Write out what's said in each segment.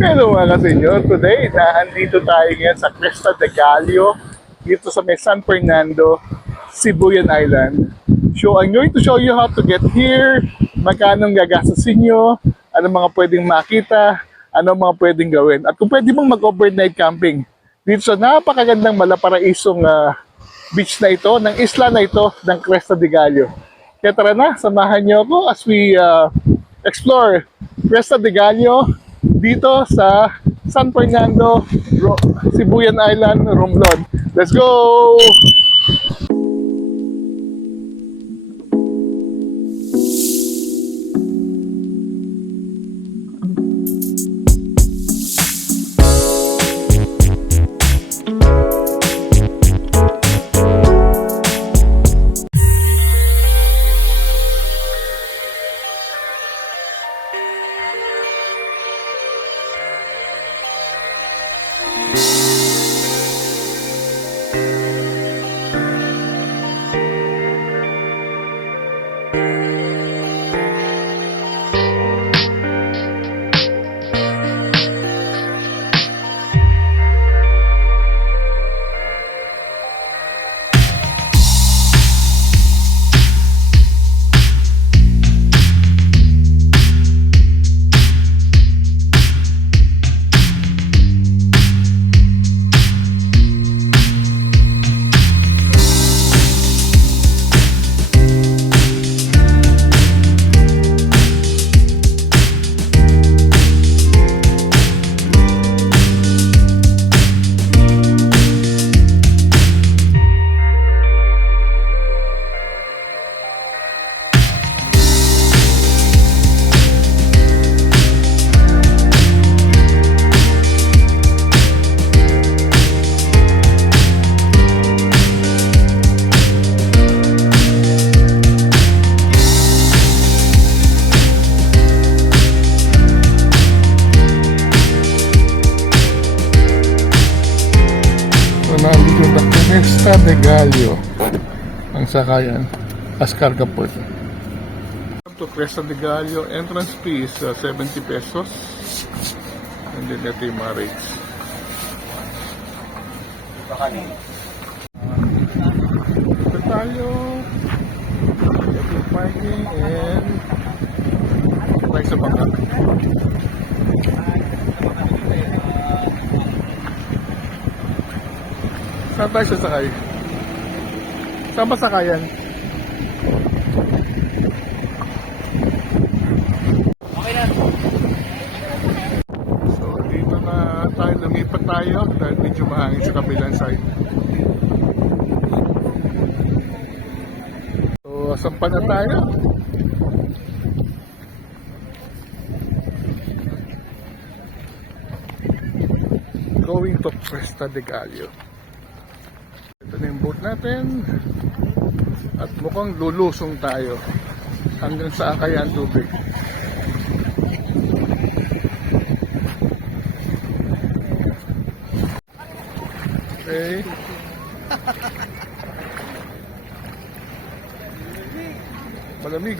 Hello mga kasenyor, today naandito tayo ngayon sa Cresta de Gallo dito sa may San Fernando, Sibuyan Island. So I'm going to show you how to get here, magkano gagastusin nyo, ano mga pwedeng makita, ano mga pwedeng gawin, at kung pwede mong mag-overnight camping dito sa napakagandang malaparaisong beach na ito, ng isla na ito ng Cresta de Gallo. Kaya tara na, samahan nyo ako as we explore Cresta de Gallo dito sa San Fernando, Sibuyan Island, Romblon. Let's go! Nandito na Cresta de Gallo ang sakayan, Ascarga Port. To Cresta de Gallo, entrance fee is 70 pesos, and then ito yung mga rates. Ito tayo, ito yung parking, and tayo sa bangka. Saan tayo sasakay? Saan ba sakayan? Okay na. So, dito na tayo, lumipat tayo dahil medyo mahangin sa kabilang side. So, sampan na tayo. Going to Cresta de Gallo. Ito na yung boat natin at mukhang lulusong tayo hanggang sa akayan tubig. Okay. Malamig.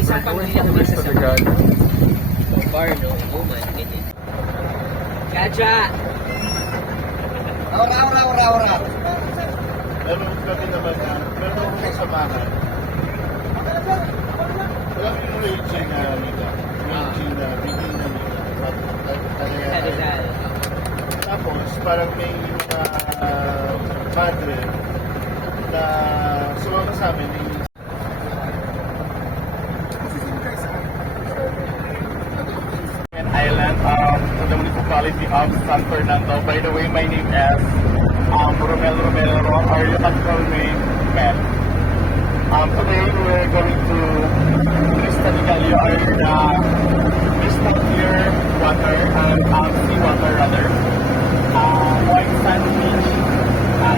Isang pamilya naman sa bar, no? Woman, ganyan. Gaja! Aura! Meron kami naman na, meron ako sa bahay. Alam mo yung raging na nila. Raging na, biging na nila. Tapos, parang may padre na sumama sa amin. Island of the municipality of San Fernando. By the way, my name is Romero, or you can call me Mel. Today we're going to Cresta de Gallo, or the crystal clear water, seawater rather. White sand beach.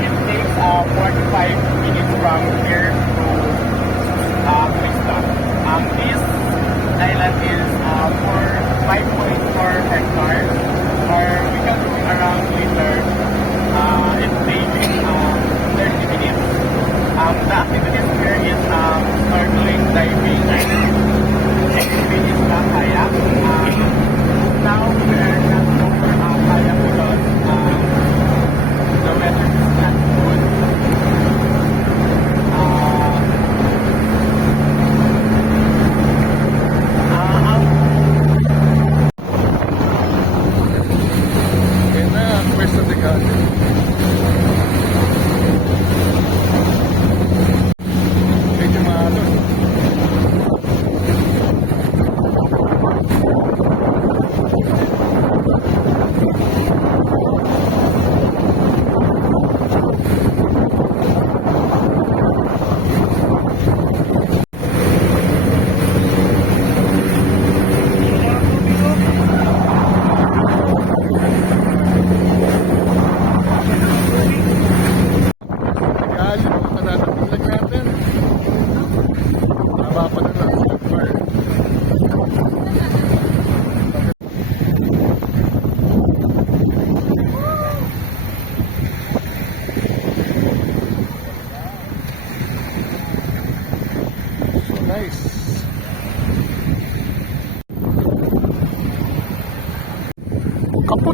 It takes 45 minutes from here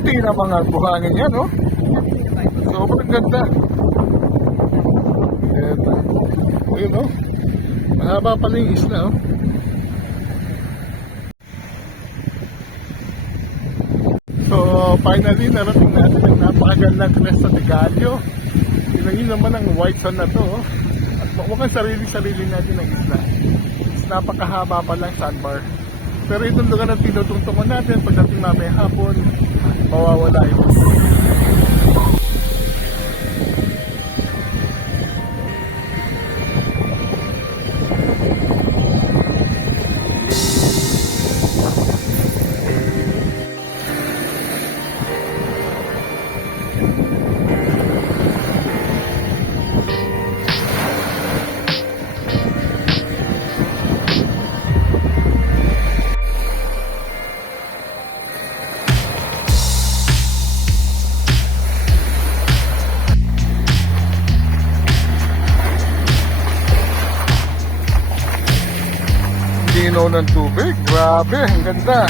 laki ng mga buhangin yan, no? Sobrang ganda. Ayan, ayun, no? Mahaba pala yung isla, oh. So, finally, narating natin ang napakagandang Cresta de Gallo. Tingnan naman ang white sand na to, oh. At mukhang sarili-sarili natin ang isla. Napakahaba pa lang sandbar. Pero itong lugar na tinutungtungan natin, pagdating mamaya hapon, mawawala ito. Linaw ng tubig. Grabe, ang ganda.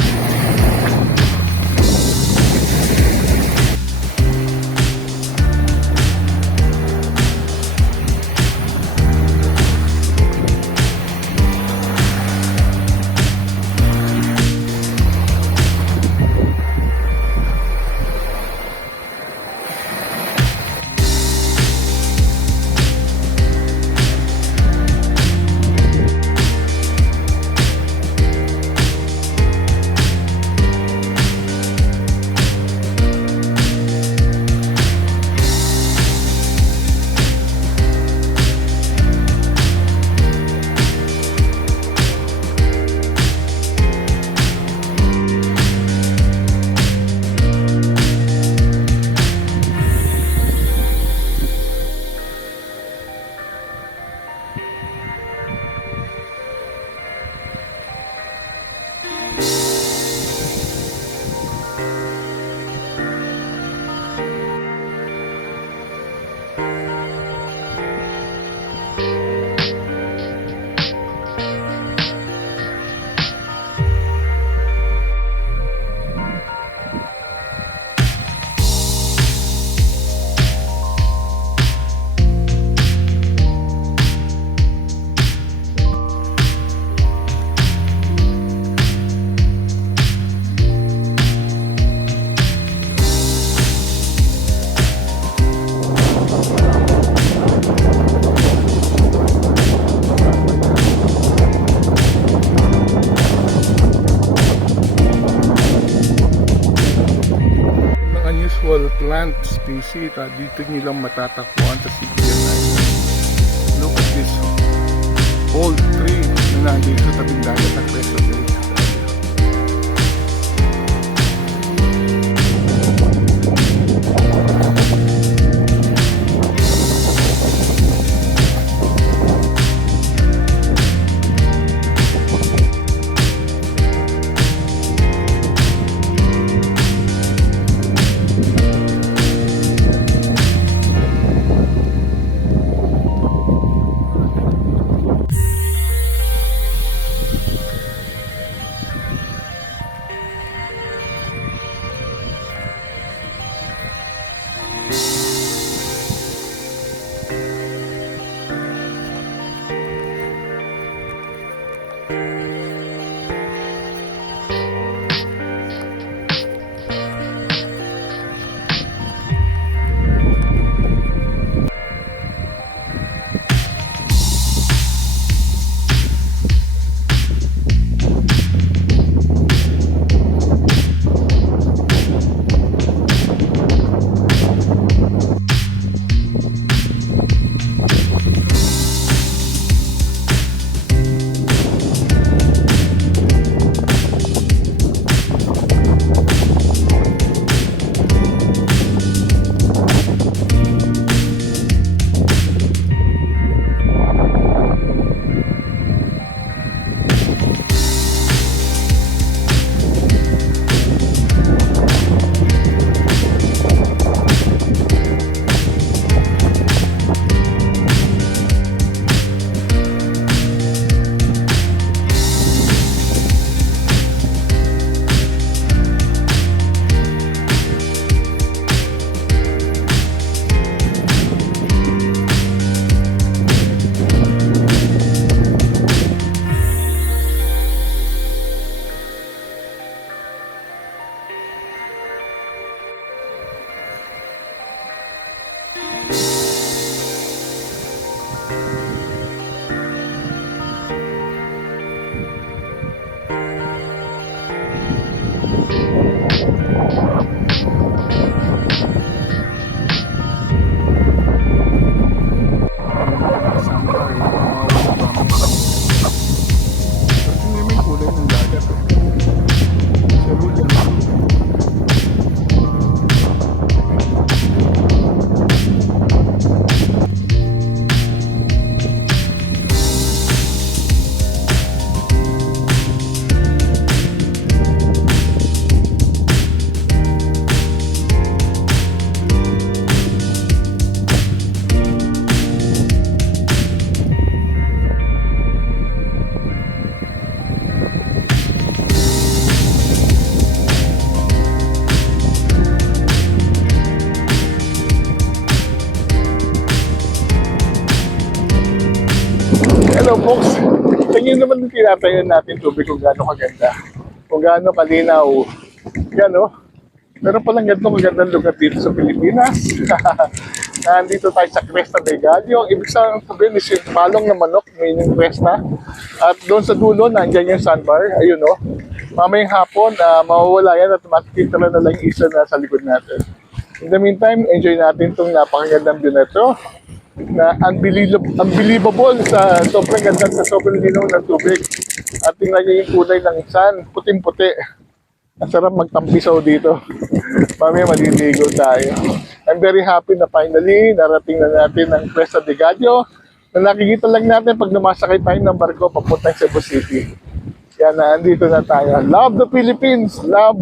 Plant species dito nyo lang matatagpuan sa Sibuyan Island. Look at this old tree na nandito sa tabing dagat ng Cresta de Gallo. Hello folks, tingin naman yung tinatayo natin tubig kung gaano kaganda, kung gaano kalinaw. Yan o, meron palang ganitong magandang lugar dito sa Pilipinas. Nandito tayo sa Cresta de Gallo. Ibig sabihin is yung palong na manok, meaning Cresta. At doon sa dulo, nandiyan yung sandbar. Ayun o. Mamayang hapon, mawawala yan at makikita na lang yung isa na sa likod natin. In the meantime, enjoy natin itong napakagandang view na ito na unbelievable sa sobrang ganda sa sobrang linaw ng tubig. At tingnan niyo yung kulay ng sun, puting-puti. Ang sarap magtampisaw dito. Mamaya maliligo tayo. I'm very happy na finally narating na natin ang Cresta de Gallo na nakikita lang natin pag lumasakay tayo ng barko papuntang Cebu City. Yan na, andito na tayo. Love the Philippines! Love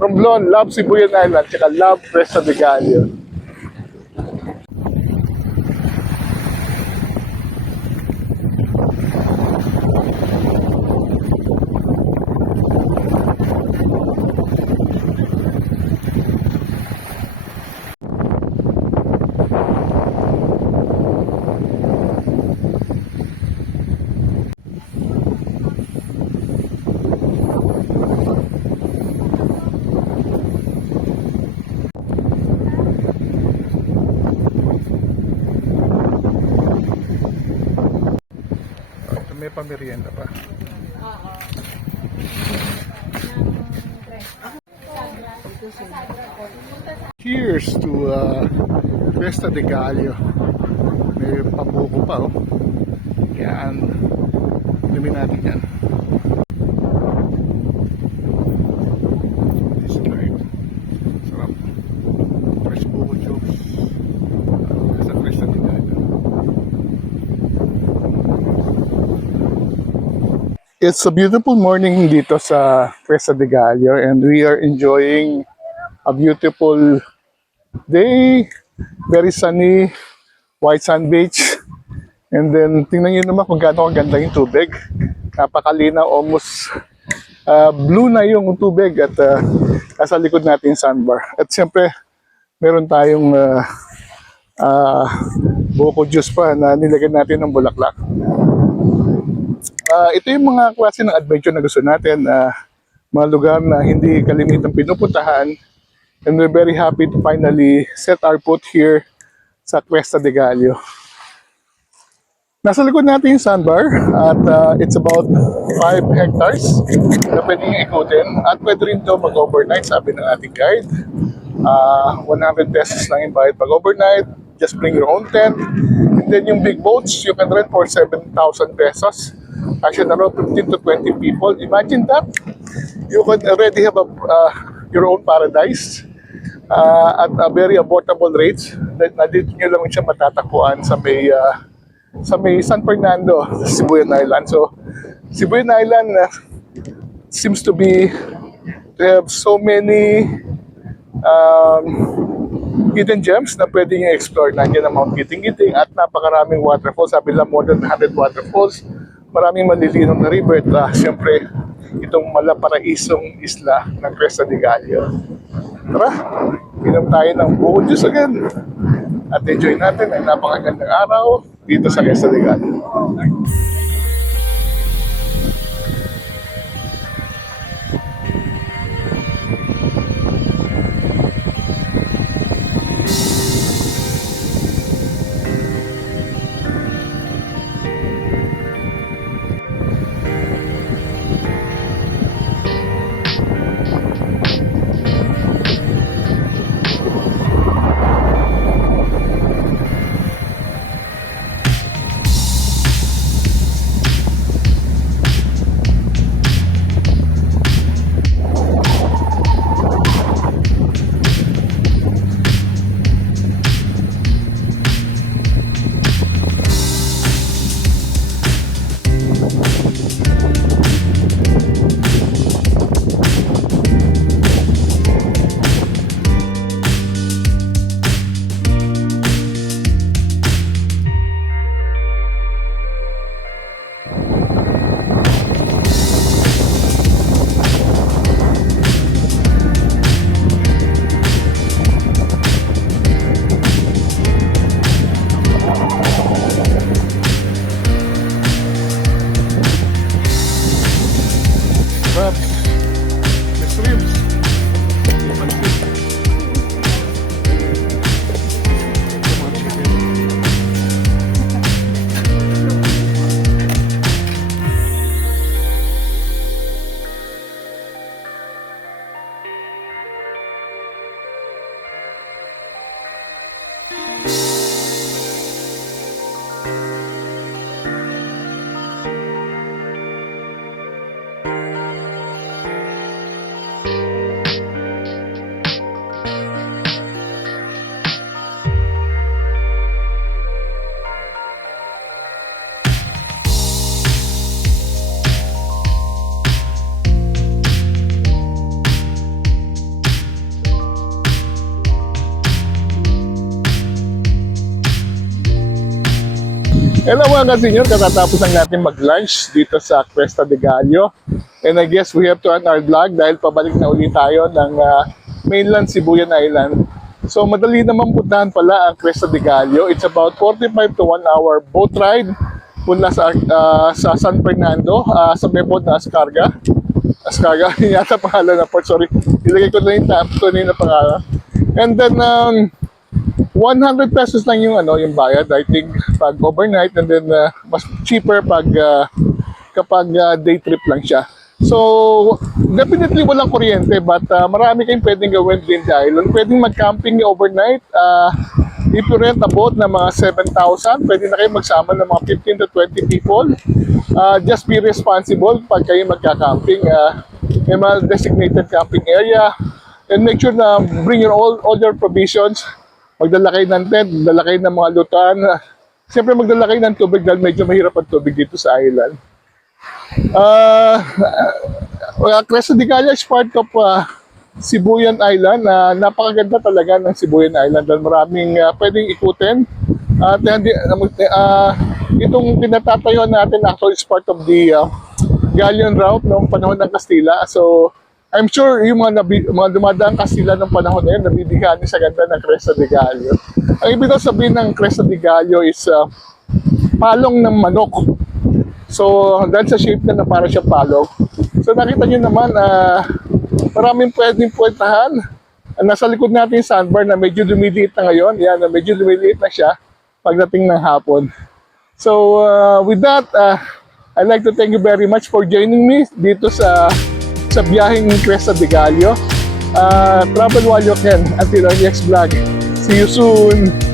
Romblon, love Sibuyan Island, tsaka love Cresta de Gallo. May pamerienda pa. Cheers to Cresta de Gallo. May pabuko pa oh. Yan. Inumin natin yan. This time. Sarap. Fresh buko juice. Sa Cresta de Gallo. It's a beautiful morning dito sa Cresta de Gallo and we are enjoying a beautiful day, very sunny, white sand beach. And then tingnan niyo naman kung gaano kaganda yung tubig. Napakalinaw, almost blue na yung tubig at nasa likod natin yung sandbar. At siyempre, meron tayong buko juice pa na nilagyan natin ng bulaklak. Ito yung mga klase ng adventure na gusto natin, mga lugar na hindi kalimitang pinupuntahan, and we're very happy to finally set our foot here sa Cresta de Gallo. Nasa likod natin yung sandbar at it's about 5 hectares na pwedeng ikutin at pwede rin ito mag-overnight, sabi ng ating guide. 100 pesos lang yung bayad pag-overnight, just bring your own tent. And then yung big boats, you can rent for 7,000 pesos. Actually, around 15 to 20 people. Imagine that. You could already have your own paradise at a very affordable rates. Nandito nyo lang siya matatagpuan sa may San Fernando, Sibuyan Island. So, Sibuyan Island seems to have so many hidden gems na pwede nyo explore. Nandiyan ang Mount Giting-Giting at napakaraming waterfalls. Sabi lang more than 100 waterfalls. Maraming malilinom na river at siyempre itong malaparaisong isla ng Cresta de Gallo. Tara, inom tayo ng buko juice again at enjoy natin ang napakagandang araw dito sa Cresta de Gallo. Hello mga kasenyor, katatapos lang natin mag-lunch dito sa Cuesta de Gallo. And I guess we have to end our vlog dahil pabalik na ulit tayo ng mainland Sibuyan Island. So madali naman puntahan pala ang Cuesta de Gallo. It's about 45 to 1 hour boat ride mula sa San Fernando, sa may port na Ascarga. Ascarga, yata pangalan na port, sorry. Ilagay ko na yung tunay na pangalan. And then, 100 pesos lang yung bayad, I think, pag overnight, and then mas cheaper pag kapag day trip lang siya. So definitely walang kuryente, but marami kayong pwedeng gawin din sa island. Pwedeng mag-camping overnight. If you rent a boat na mga 7,000, pwede na kayo magsama ng mga 15 to 20 people. Just be responsible pag kayo magka-camping. May mga designated camping area, and make sure na bring all your provisions. Magdala kayo ng tent, magdala kayo ng mga lutuan. Siyempre magdala kayo ng tubig dahil medyo mahirap ang tubig dito sa island. Cuesta de Gallo is part of Sibuyan Island. Napakaganda talaga ng Sibuyan Island dahil maraming pwedeng ikutin. At itong pinatatayo natin actually is part of the galleon route noong panahon ng Kastila. So I'm sure yung mga dumadaang Kastila ng panahon na yun, nabibigani sa ganda ng Cuesta de Gallo. Ang ibig sabihin ng Cuesta de Gallo is palong ng manok. So, dahil sa shape na para siya palong. So, nakita nyo naman, maraming pwedeng puntahan. Nasa likod natin yung sandbar na medyo lumiliit na ngayon. Yan, medyo lumiliit na siya pagdating ng hapon. So, with that, I'd like to thank you very much for joining me dito sa biyaheng Cuesta de Gallo. Travel while you can. Until our next vlog. See you soon!